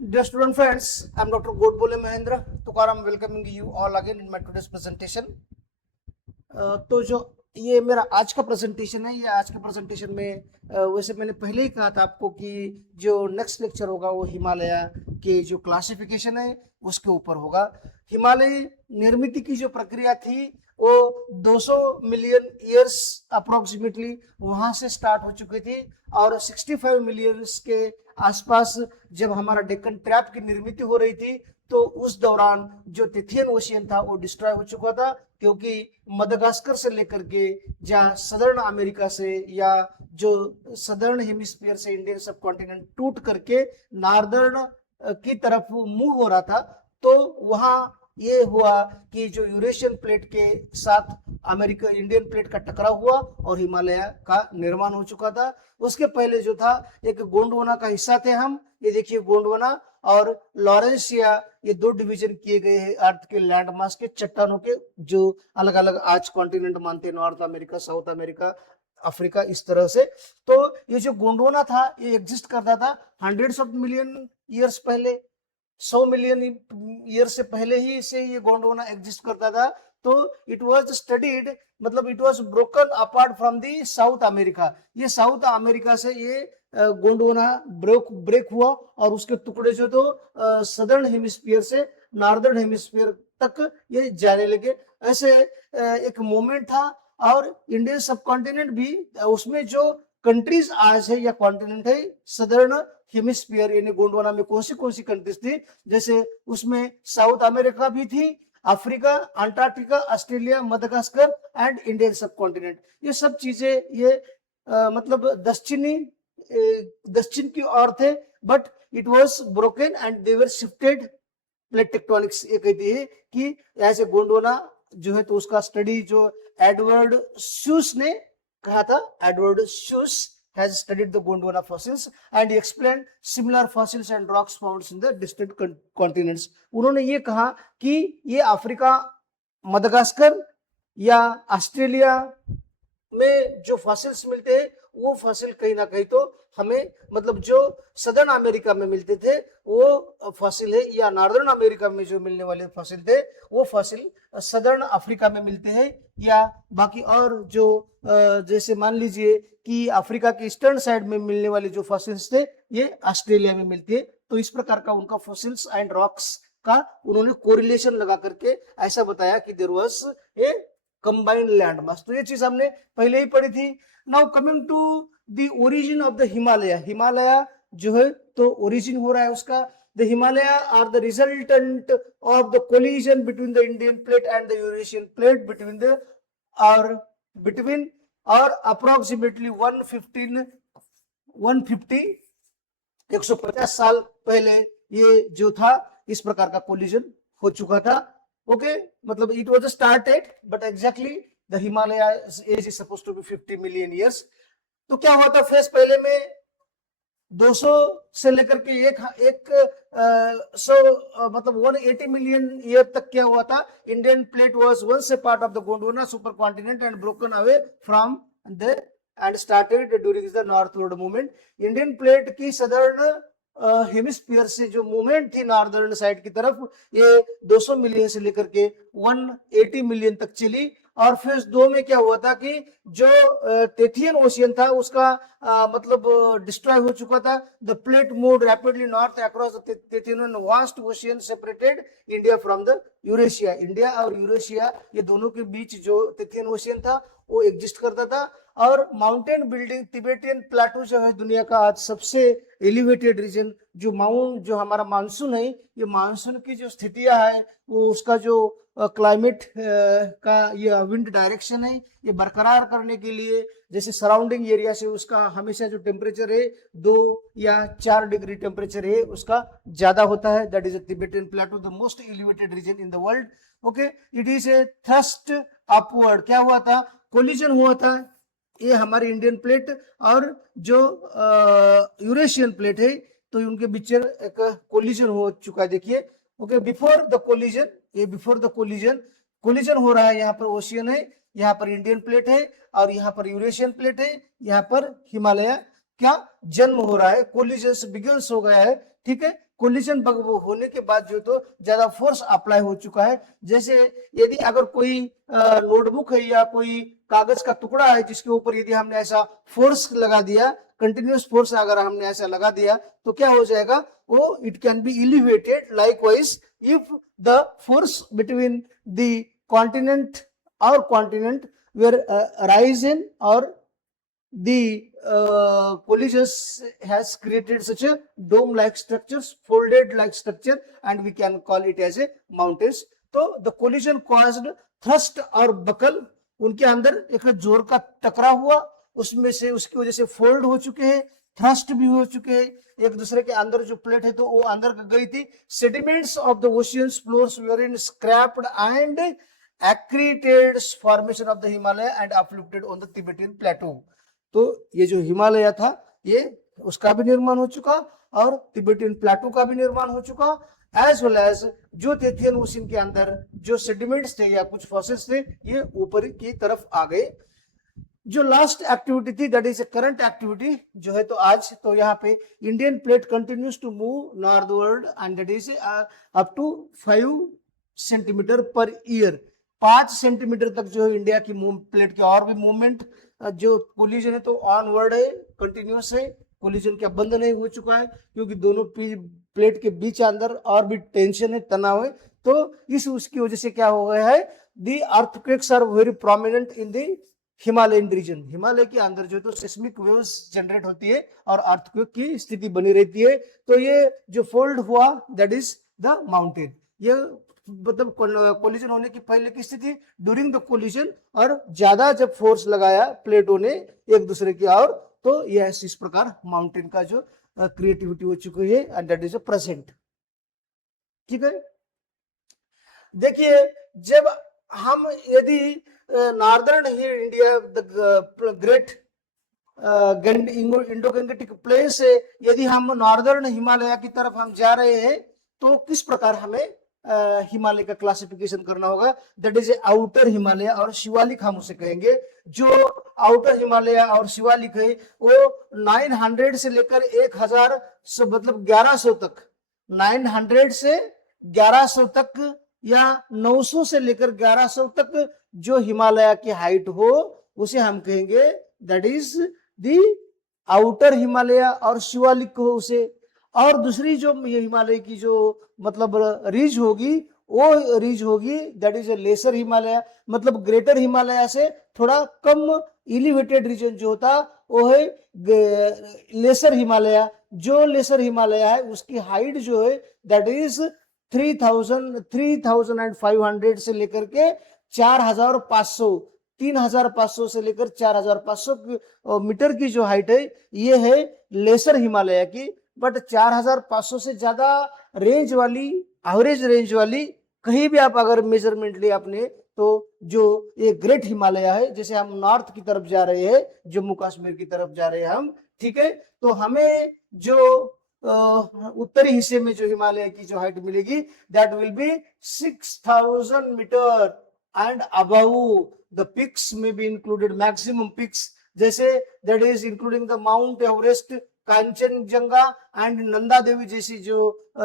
Dear student friends, I am Dr. Godbole Mahendra Tukaram welcoming you all again in my today's presentation. तो जो ये मेरा आज का प्रेजेंटेशन है, ये आज के प्रेजेंटेशन में वैसे मैंने पहले ही कहा था आपको कि जो नेक्स्ट लेक्चर होगा वो हिमालय के जो क्लासिफिकेशन है उसके ऊपर होगा। हिमालय निर्मित की जो प्रक्रिया थी वो 200 मिलियन ईयर्स अप्रोक्सीमेटली वहां से स्टार्ट हो चुकी थी और 65 मिलियन के आसपास जब हमारा डेक्कन ट्रैप की निर्मित हो रही थी तो उस दौरान जो तिथियन ओशियन था वो डिस्ट्रॉय हो चुका था, क्योंकि मदगास्कर से लेकर के जहाँ सदर्न अमेरिका से या जो सदर्न हेमिस्फीयर से इंडियन सब कॉन्टिनेंट टूट करके नॉर्दर्न की तरफ मूव हो रहा था, तो वहां ये हुआ कि जो यूरेशियन प्लेट के साथ अमेरिका इंडियन प्लेट का टकराव हुआ और हिमालय का निर्माण हो चुका था। उसके पहले जो था एक गोंडवाना का हिस्सा थे हम, ये देखिए गोंडवाना और लॉरेंसिया, ये दो डिवीजन किए गए हैं अर्थ के लैंड मास के चट्टानों के, जो अलग अलग आज कॉन्टिनेंट मानते हैं, north America, south America, Africa, इस तरह से। तो ये जो गोंडवाना था ये एग्जिस्ट करता था हंड्रेड्स ऑफ मिलियन ईयर्स पहले, 100 मिलियन ईयर से पहले ही से ये गोंडवाना एग्जिस्ट करता था। तो इट वाज स्टडीड, मतलब it was broken apart from the south America, ये साउथ अमेरिका से ये गोंडवाना ब्रेक हुआ और उसके टुकड़े जो तो सदर्न हेमिस्फीयर से नॉर्दर्न हेमिस्फीयर तक ये जाने लगे। ऐसे एक मोमेंट था। और इंडियन सब कॉन्टिनेंट भी, उसमें जो कंट्रीज आज है या कॉन्टिनेंट है सदर्न हेमिस्फीयर यानी गोंडवाना में कौन सी कंट्रीज थी, जैसे उसमें साउथ अमेरिका भी थी, Africa, Antarctica, Australia, Madagascar and Indian subcontinent, ये सब चीजें ये मतलब दक्षिण की ओर थे। But it was broken and they were shifted plate tectonics. ये कहती है कि ऐसे गोंडवाना जो है तो उसका स्टडी जो एडवर्ड शूस ने कहा था, Edward shoes has studied the Gondwana fossils and explained similar fossils and rocks found in the distant continents. उन्होंने ये कहा कि ये अफ्रीका, मदगास्कर या ऑस्ट्रेलिया में जो फॉसिल्स मिलते हैं वो फॉसिल कहीं ना कहीं तो हमें, मतलब जो सदर्न अमेरिका में मिलते थे वो फॉसिल है, या नॉर्दर्न अमेरिका में जो मिलने वाले फॉसिल थे वो फॉसिल सदर्न अफ्रीका में मिलते हैं, या बाकी और जो जैसे मान लीजिए कि अफ्रीका के ईस्टर्न साइड में मिलने वाले जो फॉसिल्स थे ये ऑस्ट्रेलिया में मिलते हैं। तो इस प्रकार का उनका फॉसिल्स एंड रॉक्स का उन्होंने कोरिलेशन लगा करके ऐसा बताया कि there was a combined land mass. तो ये चीज हमने पहले ही पढ़ी थी। Now coming to the origin of the Himalaya, Himalaya जो है तो ओरिजिन हो रहा है उसका, the Himalaya are the resultant of the collision between the Indian plate and the Eurasian plate between और अप्रोक्सीमेटली 150 साल पहले ये जो था इस प्रकार का कोलिजन हो चुका था। ओके, मतलब it was started but exactly the Himalaya age is supposed to be 50 million years. तो क्या हुआ था फेज पहले में 200 से लेकर के एक सौ मतलब 180 मिलियन ईयर तक क्या हुआ था, Indian plate was once a part of the Gondwana super continent and broken away from the and started during the northward movement. Indian plate की सदर्न हेमिस्फीयर से जो मूवमेंट थी नॉर्दर्न साइड की तरफ, ये 200 मिलियन से लेकर के 180 मिलियन तक चली। और फेज 2 में क्या हुआ था कि जो टेथियन ओशियन था उसका मतलब डिस्ट्रॉय हो चुका था। The plate moved rapidly north across the Tethyan and vast ocean separated India from the Eurasia. India और यूरेशिया ये दोनों के बीच जो टेथियन ओशियन था वो एग्जिस्ट करता था। और माउंटेन बिल्डिंग, तिबेटियन प्लेटू जो है दुनिया का आज सबसे एलिवेटेड रीजन, जो हमारा मानसून है, ये मानसून की जो स्थितियां है वो उसका जो क्लाइमेट का ये विंड डायरेक्शन है ये बरकरार करने के लिए, जैसे सराउंडिंग एरिया से उसका हमेशा जो टेम्परेचर है 2 या 4 डिग्री टेम्परेचर है उसका ज्यादा होता है। That is a Tibetan plateau, the most elevated region in the world. Okay, it is a thrust upward. क्या हुआ था, कोलिजन हुआ था ये हमारी इंडियन प्लेट और जो यूरेशियन प्लेट है, तो उनके बीच एक कोलिजन हो चुका है, देखिए। ओके, बिफोर द कोलिजन, ये बिफोर द कोलिजन हो रहा है। यहाँ पर ओशियन है, यहाँ पर इंडियन प्लेट है और यहाँ पर यूरेशियन प्लेट है, यहाँ पर हिमालय क्या जन्म हो रहा है, कोलिजन बिगिंस हो गया है, ठीक है। कोलिजन होने के बाद जो तो ज्यादा फोर्स अप्लाई हो चुका है। जैसे यदि अगर कोई नोटबुक है या कोई कागज का टुकड़ा है जिसके ऊपर यदि हमने ऐसा फोर्स लगा दिया, कंटिन्यूअस फोर्स अगर हमने ऐसा लगा दिया तो क्या हो जाएगा, वो it can be elevated. Likewise if the force between the continent और कॉन्टिनेंट वेर राइजन और the collisions has created such a dome like structures, folded like structure, and we can call it as a mountains. तो the collision caused thrust और buckle, उनके अंदर एक जोर का टकराव हुआ, उसमें से उसकी वजह से फोल्ड हो चुके हैं, थ्रस्ट भी हो चुके हैं, एक दूसरे के अंदर जो प्लेट है तो वो अंदर गई थी। Sediments of the oceans floors were in scraped and accreted formation of the Himalaya and uplifted on the Tibetan plateau। तो ये जो हिमालय था ये उसका भी निर्माण हो चुका और तिब्बतियन प्लेटो का भी निर्माण हो चुका, एज वेल एज जो थिथियन ओशन के अंदर जो सेडिमेंट्स थे या कुछ फॉसिल्स थे ये ऊपर की तरफ आ गए। जो लास्ट एक्टिविटी थी that is a current activity जो है, तो आज तो यहाँ पे Indian plate continues to move northward and that is up to 5 centimetre per year. 5 centimetre तक जो है इंडिया की प्लेट की और भी मूवमेंट, जो कोलिजन है तो ऑनवर्ड है, कंटिन्यूस है, कोलिजन क्या बंद नहीं हो चुका है क्योंकि दोनों प्लेट के बीच अंदर और भी टेंशन है, तनाव है। तो इस उसकी वजह से क्या हो गया है, the earthquakes are very prominent in the Himalayan region. Himalaya के अंदर जो तो सिस्मिक वेव्स जनरेट होती है और अर्थक्वेक की स्थिति बनी रहती है। तो ये जो फोल्ड हुआ दैट इज द माउंटेन। ये मतलब कोलिजन होने की पहले की स्थिति, ड्यूरिंग द कोलिजन, और ज्यादा जब फोर्स लगाया प्लेटों ने एक दूसरे की ओर तो ये इस प्रकार माउंटेन का जो क्रिएटिविटी हो चुकी है and that is a present. ठीक है, देखिए जब हम यदि northern India the great Indo Gangetic plain से यदि हम नॉर्दर्न हिमालय की तरफ हम जा रहे हैं तो किस प्रकार हमें हिमालय का क्लासिफिकेशन करना होगा, दैट इज आउटर हिमालय और शिवालिक हम उसे कहेंगे। जो आउटर हिमालय और शिवालिक है वो 900 से लेकर 1000 मतलब 1100 तक, 900 से 1100 तक या 900 से लेकर 1100 तक जो हिमालय की हाइट हो उसे हम कहेंगे that is the outer Himalaya और शिवालिक हो उसे। और दूसरी जो हिमालय की जो मतलब रीज होगी वो रीज होगी that is A laser Himalaya, मतलब ग्रेटर हिमालय से थोड़ा कम एलिवेटेड रीजन जो होता वो है लेसर हिमालय। जो लेसर हिमालय है उसकी हाइट जो है दैट इज 3500 से लेकर के 4500, 3500 से लेकर 4500 मीटर की जो हाइट है ये है लेसर हिमालय की। बट 4500 से ज्यादा रेंज वाली, एवरेज रेंज वाली कहीं भी आप अगर मेजरमेंट ले अपने तो जो ये ग्रेट हिमालय है, जैसे हम नॉर्थ की तरफ जा रहे हैं, जम्मू कश्मीर की तरफ जा रहे हैं हम, ठीक है, तो हमें जो उत्तरी हिस्से में जो हिमालय की जो हाइट मिलेगी that will be 6000 metre and above the peaks में बी इंक्लूडेड मैक्सिमम पिक्स, जैसे that is including the Mount Everest, Kangchenjunga and Nanda Devi जैसी जो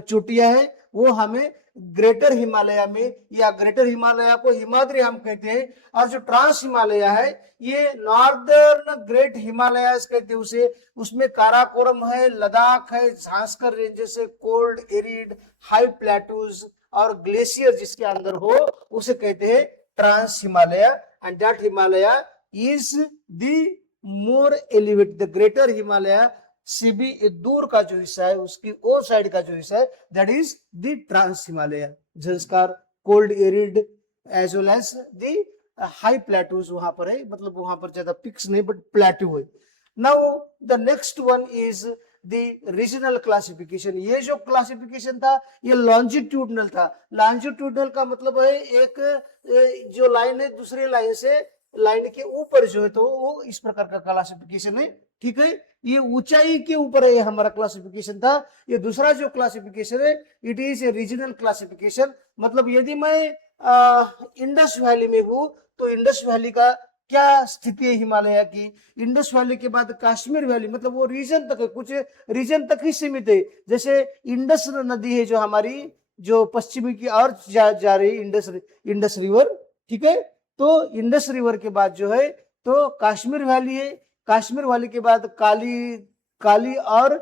चोटियां है वो हमें ग्रेटर हिमालय में, या ग्रेटर हिमालय को हिमाद्री हम कहते हैं। और जो ट्रांस हिमालय है ये नॉर्दर्न ग्रेट हिमालय कहते हैं उसे, उसमें काराकोरम है, लद्दाख है, झांस्कर रेंजेस है, कोल्ड एरिड हाई प्लेटूज और ग्लेशियर जिसके अंदर हो उसे कहते हैं trans Himalaya. And that Himalaya is the more elevated, the greater Himalaya से भी दूर का जो हिस्सा है उसकी और साइड का जो हिस्सा है that is the trans Himalaya, Zanskar cold arid as well as the high plateaus वहां पर है, मतलब वहां पर ज्यादा पिक्स नहीं बट प्लेटू है। Now the next one is the regional classification. ये जो क्लासिफिकेशन था ये लॉन्जिट्यूडनल था। लॉन्जिट्यूडनल का मतलब है एक जो लाइन है दूसरे लाइन से लाइन के ऊपर जो है तो वो इस प्रकार का क्लासिफिकेशन है, ठीक है। ये ऊंचाई के ऊपर है हमारा क्लासिफिकेशन था। ये दूसरा जो क्लासिफिकेशन है it is A regional classification, मतलब यदि मैं इंडस वैली में हूं तो इंडस वैली का क्या स्थिति है हिमालय की। इंडस वैली के बाद कश्मीर वैली, मतलब वो रीजन तक है, कुछ रीजन तक ही सीमित है। जैसे इंडस नदी है जो हमारी, जो पश्चिमी की और जा रही इंडस रिवर, ठीक है। तो इंडस रिवर के बाद जो है तो कश्मीर वैली है। कश्मीर वैली के बाद काली काली और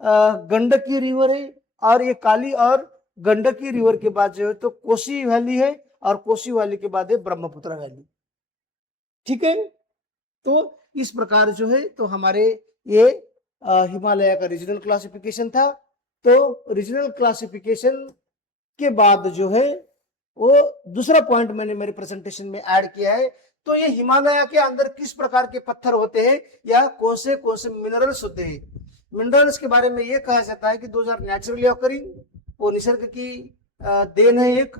गंडकी रिवर है। और ये काली और गंडकी रिवर के बाद जो है तो कोसी वैली है। और कोसी वैली के बाद है ब्रह्मपुत्र वैली, ठीक है। तो इस प्रकार जो है तो हमारे ये हिमालय का रीजनल क्लासिफिकेशन था। तो रीजनल क्लासिफिकेशन के बाद जो है वो दूसरा पॉइंट मैंने मेरे प्रेजेंटेशन में ऐड किया है। तो ये हिमालय के अंदर किस प्रकार के पत्थर होते हैं या कौन से मिनरल्स होते हैं। मिनरल्स के बारे में ये कहा जाता है कि 2000 नेचुरली ऑकरिंग, वो निसर्ग की देन है एक।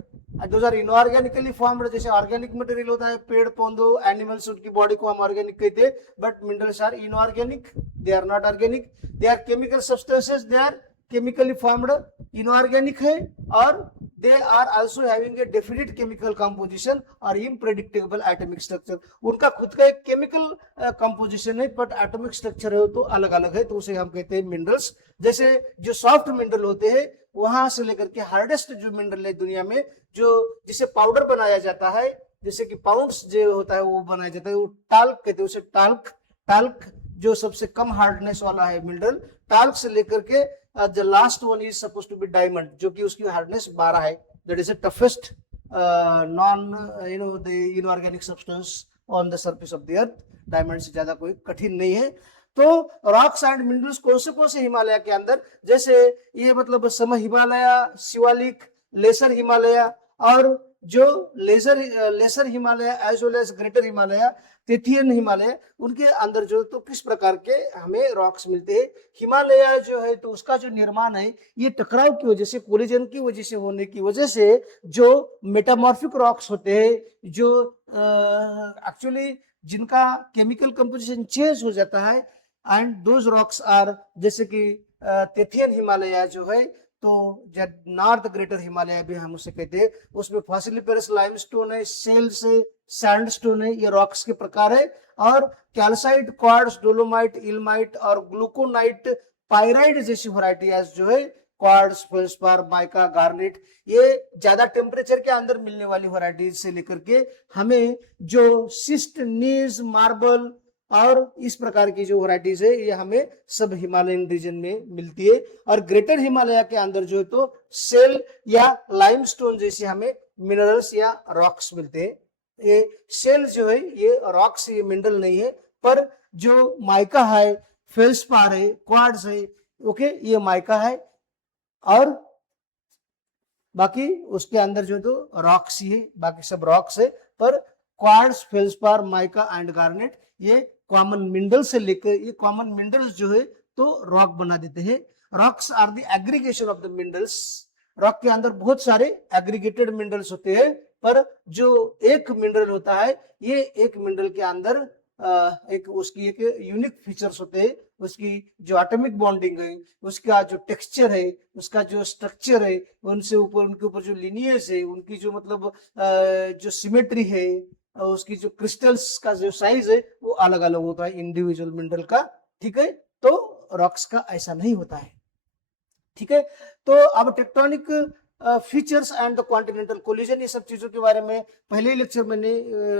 2000 इनऑर्गेनिकली फॉर्म्ड, जैसे ऑर्गेनिक मटेरियल होता है, पेड़ पौधों एनिमल्स, उनकी बॉडी को हम ऑर्गेनिक कहते हैं, but minerals are inorganic, they are not organic, they are chemical substances, they are chemically formed, inorganic है, और they are also having a definite chemical composition और इम्प्रेडिक्टेबल एटॉमिक स्ट्रक्चर। उनका खुद का एक केमिकल कंपोजिशन है, बट एटॉमिक स्ट्रक्चर है तो अलग अलग है, तो उसे हम कहते हैं मिनरल्स। जैसे जो सॉफ्ट मिनरल होते हैं, वहां से लेकर के हार्डेस्ट जो मिनरल है दुनिया में, जो जिसे पाउडर बनाया जाता है, जैसे कि पाउंड्स जो होता है वो बनाया जाता है, वो टाल्क कहते हैं उसे। टाल्क टाल्क जो सबसे कम हार्डनेस वाला है मिनरल, टाल्क से लेकर के the last one is supposed to be diamond, जो कि उसकी हार्डनेस 12 है। that is the toughest non the inorganic substance on the surface of the earth। Diamond से ज्यादा कोई कठिन नहीं है। तो रॉक्स एंड मिनरल्स कौन से हिमालय के अंदर, जैसे ये मतलब सम हिमालय, शिवालिक, लेसर हिमालय, और जो lesser Himalaya as well as greater Himalaya, Tethyan Himalaya, उनके अंदर जो तो किस प्रकार के हमें रॉक्स मिलते हैं। हिमालय जो है तो उसका जो निर्माण है, ये टकराव की वजह से, कोलिजन की वजह से होने की वजह से जो मेटामॉर्फिक रॉक्स होते हैं, जो एक्चुअली जिनका केमिकल कंपोजिशन चेंज हो जाता है, एंड दोज रॉक्स आर, जैसे कि तिथियन हिमालय जो है तो नॉर्थ ग्रेटर हिमालय भी हम उसे कहते हैं, उसमें फॉसिलिफेरस लाइमस्टोन है, सेल्स है, सैंडस्टोन है, ये रॉक्स के प्रकार है। और कैल्साइट, क्वार्ट्ज, डोलोमाइट, इल्माइट और ग्लूकोनाइट, पाइराइड जैसी वैरायटीज जो है, क्वार्ट्ज, फेल्सपार, माइका, गार्नेट, ये ज्यादा टेम्परेचर के अंदर मिलने वाली वैरायटीज से लेकर के हमें जो सिस्ट, नीज, मार्बल और इस प्रकार की जो वैरायटीज है, ये हमें सब हिमालयन रीजन में मिलती है। और ग्रेटर हिमालय के अंदर जो है तो सेल या लाइमस्टोन जैसे हमें मिनरल्स या रॉक्स मिलते हैं। ये सेल जो है ये रॉक्स, ये मिनरल नहीं है, पर जो माइका है, फेल्सपार है, क्वार्ट्ज है, ओके, ये माइका है, और बाकी उसके अंदर जो तो रॉक्स ही है, बाकी सब रॉक्स है। पर quartz, feldspar, mica and garnet ये कॉमन मिनरल से लेकर, ये कॉमन मिनरल्स जो है तो रॉक बना देते हैं। Rocks are the aggregation of the minerals. Rock के अंदर बहुत सारे एग्रीगेटेड मिनरल्स होते हैं, पर जो एक मिनरल होता है, ये एक मिनरल के अंदर एक उसकी एक यूनिक फीचर्स होते हैं, उसकी जो एटॉमिक बॉन्डिंग है, उसका जो टेक्सचर है, उसका जो स्ट्रक्चर है, उनसे ऊपर उनके ऊपर जो लिनियस है, उनकी जो मतलब जो सिमेट्री है, उसकी जो क्रिस्टल्स का जो साइज है वो अलग अलग होता है इंडिविजुअल मिनरल का, ठीक है। तो रॉक्स का ऐसा नहीं होता है, ठीक है। तो अब tectonic features and the continental collision, ये सब चीजों के बारे में पहले ही लेक्चर मैंने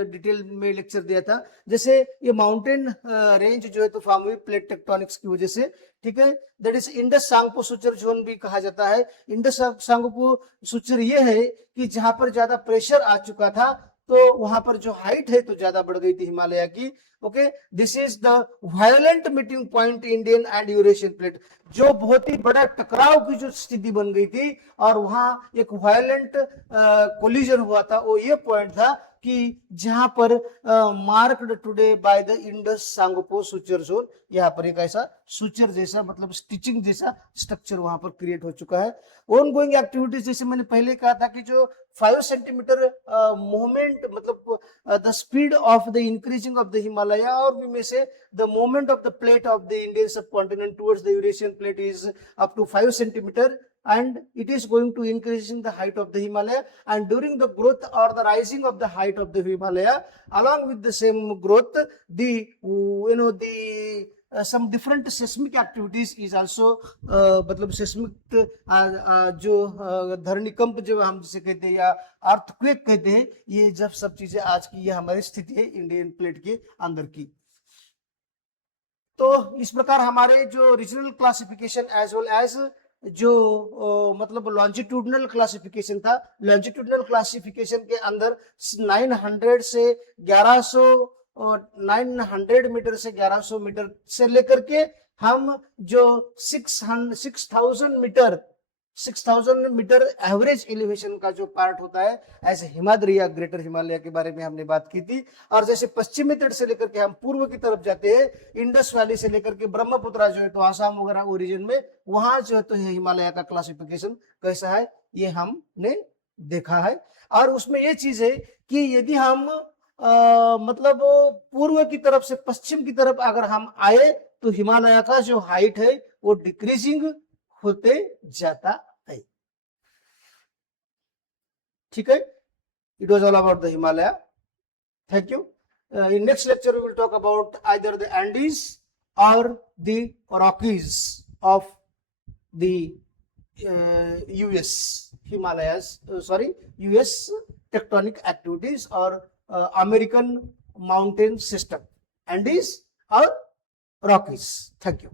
डिटेल में लेक्चर दिया था। जैसे ये माउंटेन रेंज जो है तो फॉर्म हुई प्लेट टेक्टोनिक्स की वजह से, ठीक है। That is Indus Tsangpo suture zone भी कहा जाता है। इंडस सांगपो सुचर ये है कि जहां पर ज्यादा प्रेशर आ चुका था, तो वहां पर जो हाइट है तो ज्यादा बढ़ गई थी हिमालय की, okay. This is the violent meeting point Indian and Eurasian plate, जो बहुत ही बड़ा टकराव की जो स्थिति बन गई थी, और वहां एक वायलेंट कोलिजन हुआ था, वो ये पॉइंट था कि जहां पर marked today by the Indus Tsangpo suture zone, यहाँ पर एक ऐसा सुचर जैसा मतलब स्टिचिंग जैसा स्ट्रक्चर वहां पर क्रिएट हो चुका है। ऑन गोइंग एक्टिविटीज, जैसे मैंने पहले कहा था कि जो 5 सेंटीमीटर मूवमेंट, मतलब the speed of the increasing of the Himalaya, और we may say the movement of the plate of the Indian subcontinent towards the Eurasian plate is up to 5 centimetre, and it is going to increase in the height of the Himalaya, and during the growth or the rising of the height of the Himalaya, along with the same growth, the the some different seismic activities is also मतलब seismic जो धरणिकंप जो हम जिसे कहते हैं या earthquake कहते हैं, ये जब सब चीजें आज की ये हमारी स्थिति है इंडियन प्लेट के अंदर की। तो इस प्रकार हमारे जो regional classification as well as जो मतलब लॉन्जिट्यूडनल क्लासिफिकेशन था, लॉन्जिट्यूडनल क्लासिफिकेशन के अंदर 900 से 1100 और 900 मीटर से 1100 मीटर से लेकर के हम जो 6000 मीटर एवरेज एलिवेशन का जो पार्ट होता है ऐसे हिमाद्री या ग्रेटर हिमालय के बारे में हमने बात की थी। और जैसे पश्चिमी तट से लेकर के हम पूर्व की तरफ जाते हैं, इंडस वैली से लेकर के ब्रह्मपुत्रा जो है तो आसाम वगैरह ओरिजिन में, वहां जो है तो हिमालय का क्लासिफिकेशन कैसा है ये हमने देखा है। और उसमें ये चीज है कि यदि हम मतलब पूर्व की तरफ से पश्चिम की तरफ अगर हम आए तो हिमालय का जो हाइट है वो डिक्रीजिंग होते जाता है। ठीक है, it was all about the Himalaya. Thank you. In next lecture we will talk about either the Andes or the Rockies of the US Himalayas, US tectonic activities or American mountain system, Andes or Rockies. Thank you.